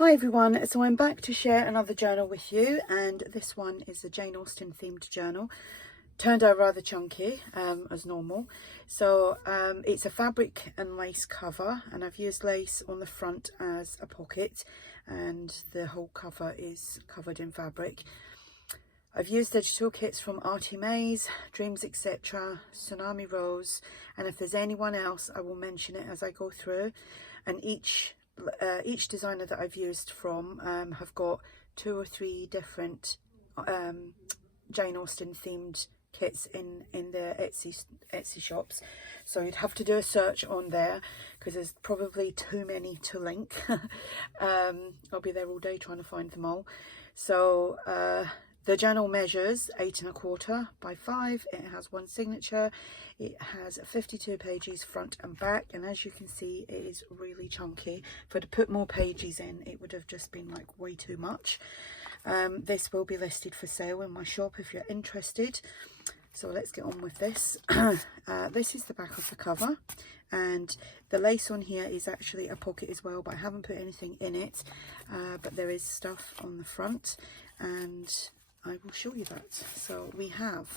Hi everyone, so I'm back to share another journal with you, and this one is a Jane Austen themed journal. Turned out rather chunky as normal. So it's a fabric and lace cover, and I've used lace on the front as a pocket, and the whole cover is covered in fabric. I've used digital kits from ARTYmaze, Dreams Etc, Tsunami Rose, and if there's anyone else I will mention it as I go through. And each designer that I've used from have got 2 or 3 different Jane Austen themed kits in their Etsy shops, so you'd have to do a search on there because there's probably too many to link. I'll be there all day trying to find them all. So the journal measures 8 1/4 by 5. It has 1 signature. It has 52 pages front and back, and as you can see, it is really chunky. If I'd put more pages in, it would have just been like way too much. This will be listed for sale in my shop if you're interested. So let's get on with this. This is the back of the cover, and the lace on here is actually a pocket as well, but I haven't put anything in it. But there is stuff on the front, and I will show you that. So we have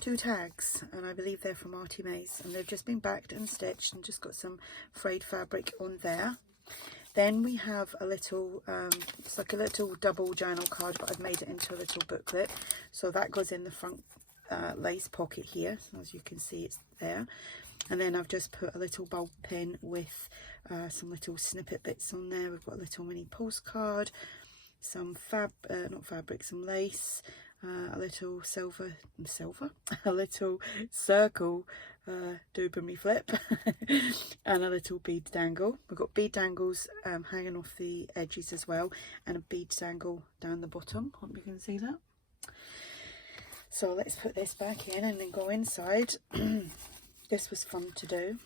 2 tags, and I believe they're from ARTYmaze, and they've just been backed and stitched and just got some frayed fabric on there. Then we have a little, it's like a little double journal card, but I've made it into a little booklet. So that goes in the front lace pocket here. So as you can see, it's there. And then I've just put a little bulb pin with some little snippet bits on there. We've got a little mini postcard, some some lace, a little a little circle Doberman flip, and a little bead dangle. We've got bead dangles hanging off the edges as well, and a bead dangle down the bottom. Hope you can see that. So let's put this back in and then go inside. This was fun to do.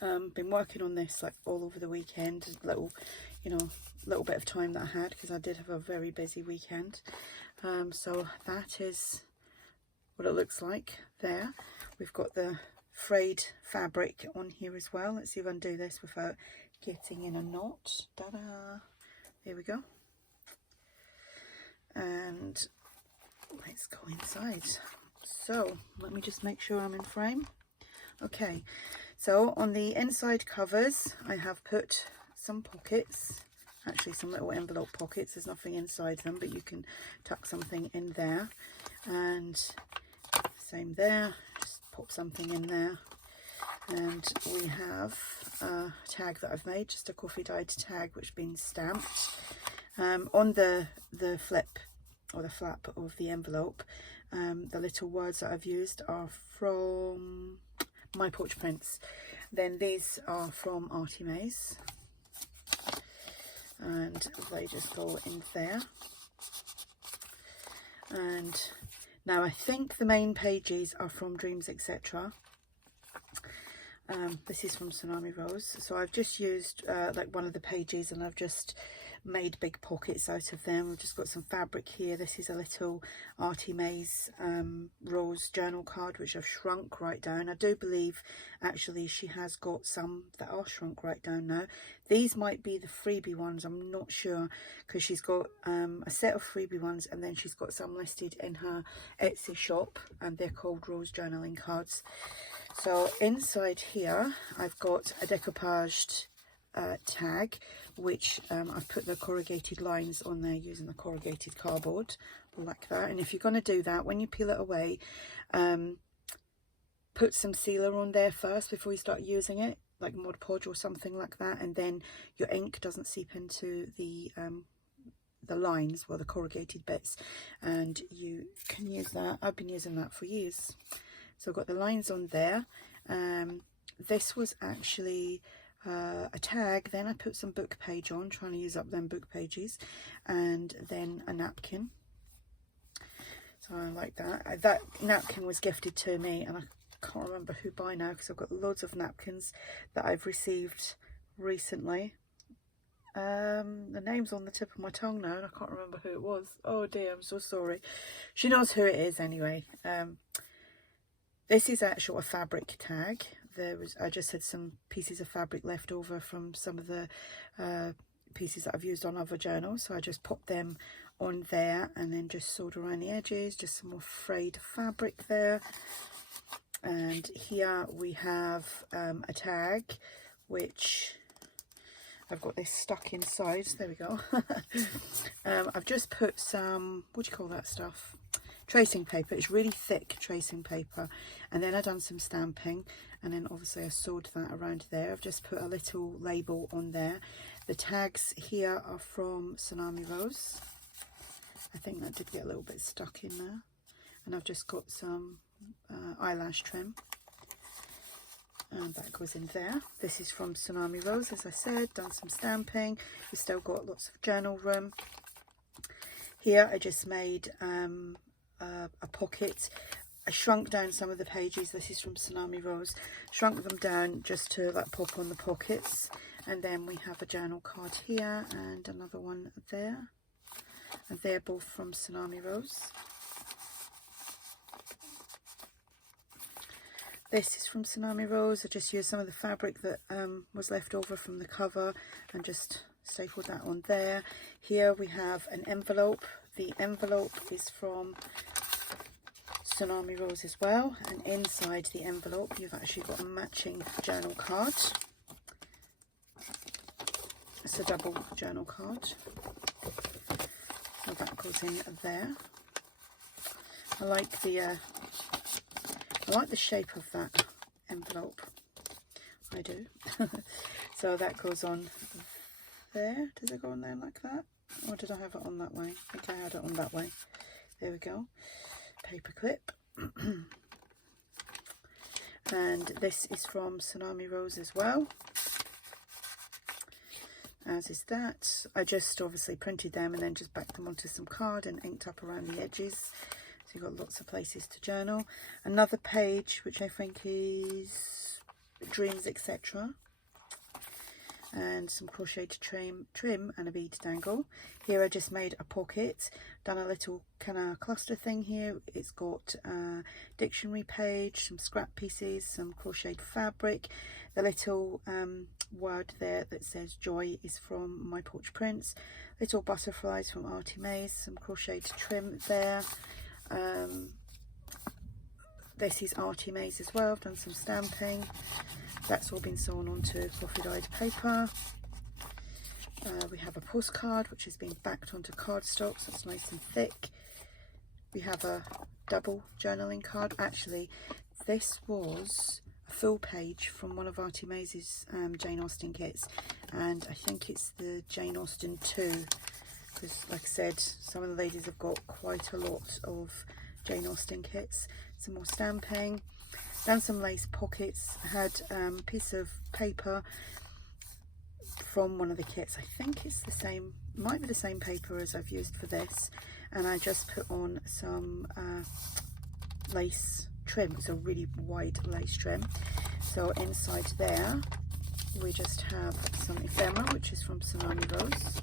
Been working on this like all over the weekend. Little bit of time that I had because I did have a very busy weekend. So that is what it looks like there. We've got the frayed fabric on here as well. Let's see if I can do this without getting in a knot. Ta-da! There we go. And let's go inside. So let me just make sure I'm in frame. Okay, so on the inside covers I have put some pockets, actually some little envelope pockets. There's nothing inside them, but you can tuck something in there, and same there, just pop something in there. And we have a tag that I've made, just a coffee dyed tag which has been stamped. On the flip or the flap of the envelope, the little words that I've used are from My Porch Prints. Then these are from ARTYmaze, and they just go in there. And now I think the main pages are from Dreams Etc. This is from Tsunami Rose. So I've just used like one of the pages, and I've just made big pockets out of them. We've just got some fabric here. This is a little ARTYmaze Rose journal card which I've shrunk right down. I do believe actually she has got some that are shrunk right down now. These might be the freebie ones, I'm not sure, because she's got a set of freebie ones, and then she's got some listed in her Etsy shop, and they're called Rose journaling cards. So inside here I've got a decoupaged tag, which I've put the corrugated lines on there using the corrugated cardboard like that. And if you're going to do that, when you peel it away, put some sealer on there first before you start using it, like Mod Podge or something like that, and then your ink doesn't seep into the lines, well, the corrugated bits, and you can use that. I've been using that for years. So I've got the lines on there. This was actually a tag. Then I put some book page on, trying to use up them book pages, and then a napkin. So I like that. That napkin was gifted to me, and I can't remember who by now because I've got loads of napkins that I've received recently. The name's on the tip of my tongue now, and I can't remember who it was. Oh dear, I'm so sorry. She knows who it is anyway. This is actually a fabric tag. I just had some pieces of fabric left over from some of the pieces that I've used on other journals, so I just pop them on there and then just sewed around the edges, just some more frayed fabric there. And here we have a tag, which I've got this stuck inside. There we go. I've just put some, what do you call that stuff? Tracing paper. It's really thick tracing paper. And then I've done some stamping, and then obviously I sewed that around there. I've just put a little label on there. The tags here are from Tsunami Rose. I think that did get a little bit stuck in there. And I've just got some eyelash trim, and that goes in there. This is from Tsunami Rose, as I said. Done some stamping. We've still got lots of journal room. Here I just made a pocket. I shrunk down some of the pages. This is from Tsunami Rose. Shrunk them down just to like pop on the pockets. And then we have a journal card here and another one there, and they're both from Tsunami Rose. This is from Tsunami Rose. I just used some of the fabric that was left over from the cover and just stapled that on there. Here we have an envelope. The envelope is from Tsunami Rose as well, and inside the envelope you've actually got a matching journal card. It's a double journal card, so that goes in there. I like the shape of that envelope. I do. So that goes on there. Does it go on there like that? Or did I have it on that way? I think I had it on that way. There we go. Paper clip. And this is from Tsunami Rose as well, as is that. I just obviously printed them and then just backed them onto some card and inked up around the edges. So you've got lots of places to journal. Another page, which I think is Dreams, etc. And some crocheted trim and a bead dangle. Here I just made a pocket, done a little kind of cluster thing here. It's got a dictionary page, some scrap pieces, some crocheted fabric. The little word there that says joy is from My Porch Prints. Little butterflies from ARTYmaze, some crocheted trim there. This is ARTYmaze as well. I've done some stamping. That's all been sewn onto cloth dyed paper. We have a postcard which has been backed onto cardstock, so it's nice and thick. We have a double journaling card. Actually, this was a full page from one of ARTYmaze's Jane Austen kits, and I think it's the Jane Austen 2, because like I said, some of the ladies have got quite a lot of Jane Austen kits. Some more stamping. Done some lace pockets. I had a piece of paper from one of the kits. I think it's the same, might be the same paper as I've used for this, and I just put on some lace trim. It's a really wide lace trim. So inside there we just have some ephemera, which is from Tsunami Rose.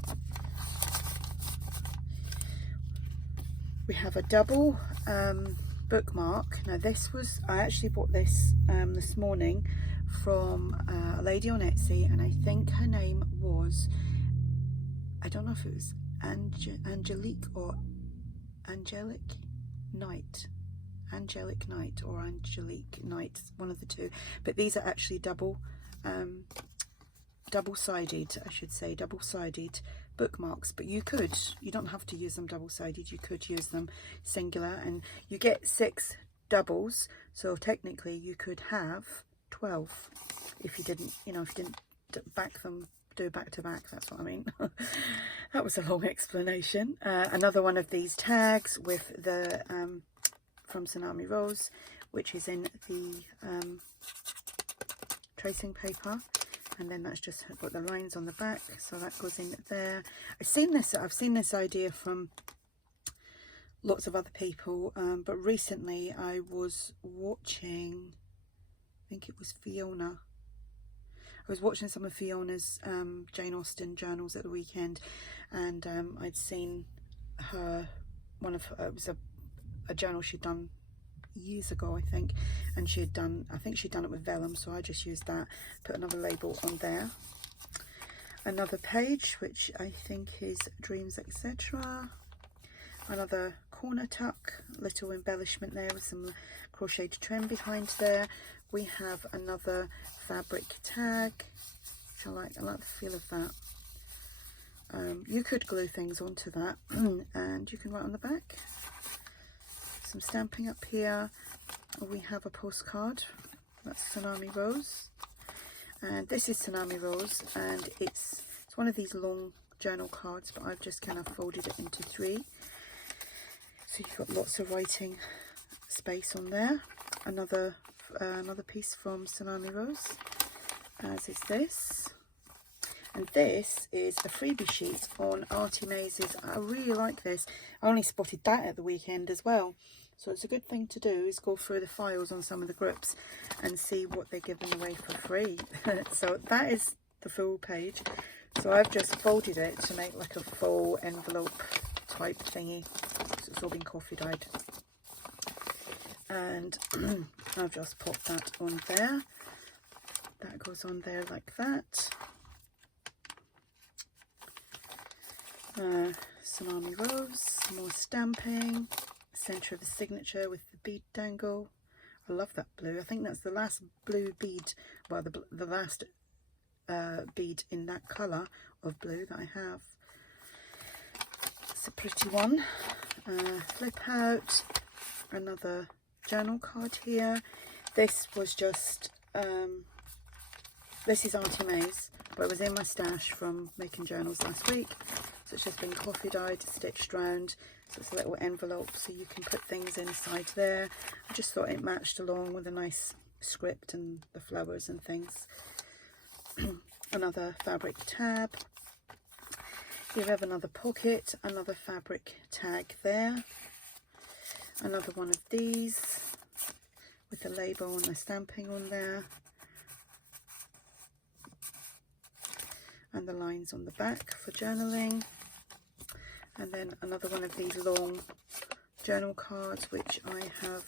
We have a double bookmark. Now this was, I actually bought this this morning from a lady on Etsy, and I think her name was, I don't know if it was Angelique or Angelic Knight. Angelic Knight or Angelique Knight, one of the two. But these are actually double-sided, I should say, double-sided bookmarks. But you don't have to use them double-sided, you could use them singular, and you get 6 doubles, so technically you could have 12 if you didn't, you know, if you didn't do back to back, that's what I mean. That was a long explanation. Another one of these tags with the from Tsunami Rose, which is in the tracing paper, and then that's just got the lines on the back, so that goes in there. I've seen this idea from lots of other people, but recently I was watching, I think it was Fiona. I was watching some of Fiona's Jane Austen journals at the weekend, and I'd seen her, it was a journal she'd done years ago, I think, and I think she'd done it with vellum, so I just used that, put another label on there. Another page, which I think is Dreams, etc. Another corner tuck, little embellishment there with some crocheted trim behind there. We have another fabric tag, which I like the feel of that. You could glue things onto that and you can write on the back. Some stamping up here. We have a postcard, that's Tsunami Rose. And this is Tsunami Rose, and it's one of these long journal cards, but I've just kind of folded it into 3. So you've got lots of writing space on there. Another piece from Tsunami Rose, as is this. And this is a freebie sheet on ARTYmaze's. I really like this. I only spotted that at the weekend as well. So it's a good thing to do is go through the files on some of the groups and see what they're giving away for free. So that is the full page. So I've just folded it to make like a full envelope type thingy. So it's all been coffee dyed. And I've just popped that on there. That goes on there like that. Tsunami Rose, more stamping, centre of the signature with the bead dangle. I love that blue. I think that's the last blue bead, well, the last bead in that colour of blue that I have. It's a pretty one. Flip out, another journal card here. This was just, this is ARTYmaze, but it was in my stash from making journals last week. So it's just been coffee dyed, stitched round. So it's a little envelope so you can put things inside there. I just thought it matched along with a nice script and the flowers and things. Another fabric tab. You have another pocket, another fabric tag there. Another one of these with the label and the stamping on there. And the lines on the back for journaling. And then another one of these long journal cards, which I have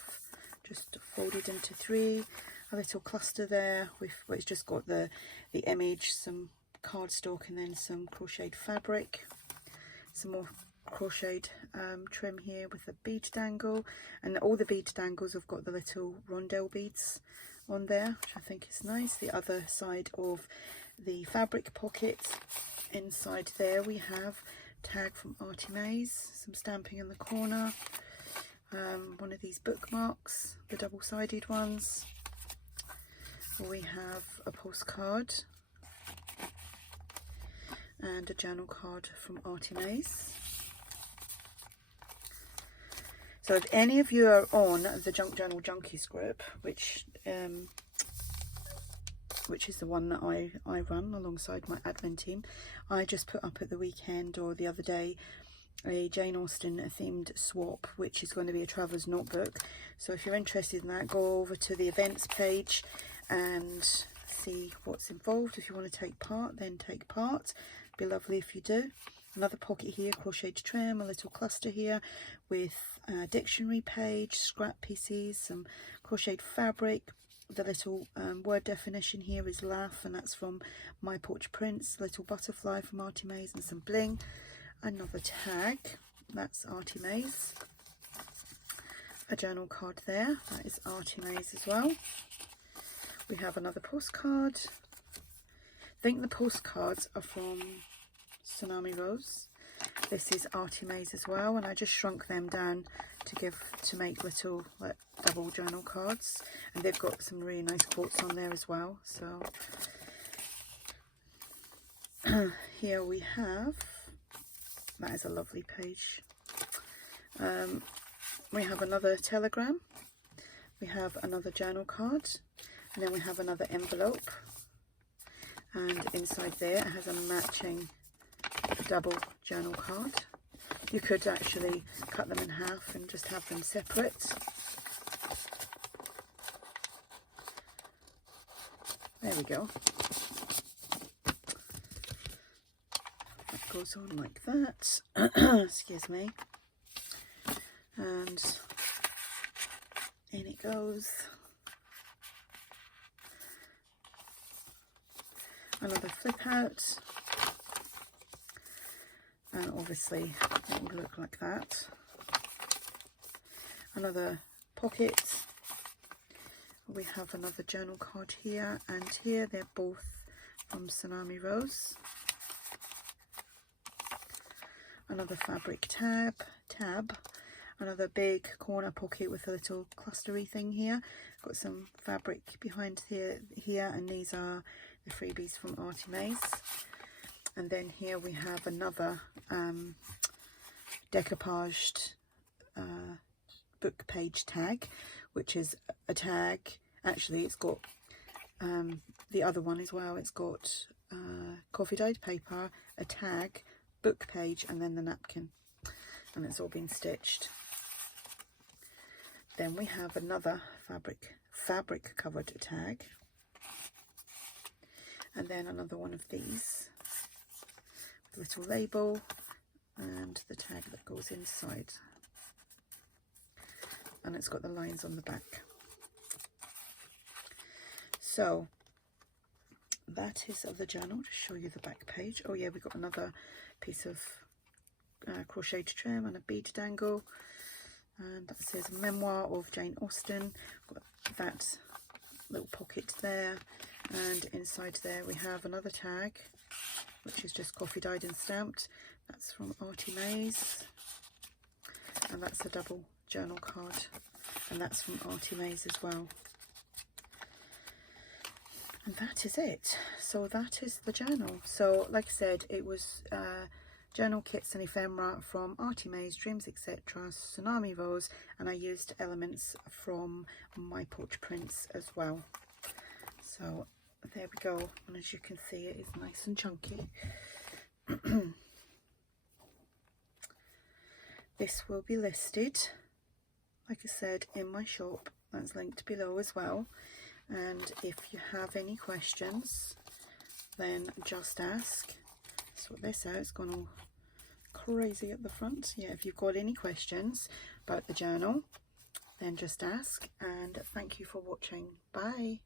just folded into 3. A little cluster there with where it's just got the image, some cardstock, and then some crocheted fabric. Some more crocheted trim here with a bead dangle, and all the bead dangles have got the little rondelle beads on there, which I think is nice. The other side of the fabric pocket, inside there we have tag from ARTYmaze, some stamping in the corner, one of these bookmarks, the double-sided ones. We have a postcard and a journal card from ARTYmaze. So if any of you are on the Junk Journal Junkies group, which is the one that I run alongside my admin team, I just put up at the weekend or the other day a Jane Austen themed swap, which is going to be a traveller's notebook. So if you're interested in that, go over to the events page and see what's involved. If you want to take part, then take part. It'd be lovely if you do. Another pocket here, crocheted trim, a little cluster here with a dictionary page, scrap pieces, some crocheted fabric. The little word definition here is laugh, and that's from My Porch Prints. Little butterfly from ARTYmaze and some bling. Another tag, that's ARTYmaze. A journal card there, that is ARTYmaze as well. We have another postcard. I think the postcards are from Tsunami Rose. This is ARTYmaze as well, and I just shrunk them down to make little like double journal cards, and they've got some really nice quotes on there as well. So here we have, that is a lovely page. We have another telegram, we have another journal card, and then we have another envelope, and inside there it has a matching double journal card. You could actually cut them in half and just have them separate. There we go. That goes on like that. Excuse me. And in it goes. Another flip out. and obviously it will look like that. Another pocket. We have another journal card here and here. They're both from Tsunami Rose. Another fabric tab, another big corner pocket with a little clustery thing here. Got some fabric behind here, and these are the freebies from ARTYmaze. And then here we have another decoupaged book page tag, which is a tag. Actually, it's got the other one as well. It's got coffee dyed paper, a tag, book page, and then the napkin, and it's all been stitched. Then we have another fabric covered tag, and then another one of these with a little label and the tag that goes inside, and it's got the lines on the back. So that is of the journal. To show you the back page. Oh yeah, we got another piece of crocheted trim and a bead dangle, and that says Memoir of Jane Austen. Got that little pocket there, and inside there we have another tag, which is just coffee dyed and stamped. That's from ARTYmaze, and that's a double journal card, and that's from ARTYmaze as well. And that is it. So that is the journal. So like I said, it was journal kits and ephemera from ARTYmaze, Dreams Etc, Tsunami Rose, and I used elements from my porch prints as well. So there we go, and as you can see, it is nice and chunky. This will be listed, like I said, in my shop. That's linked below as well. And if you have any questions, then just ask. Sort this out, it's gone all crazy at the front. Yeah, if you've got any questions about the journal, then just ask. And thank you for watching. Bye.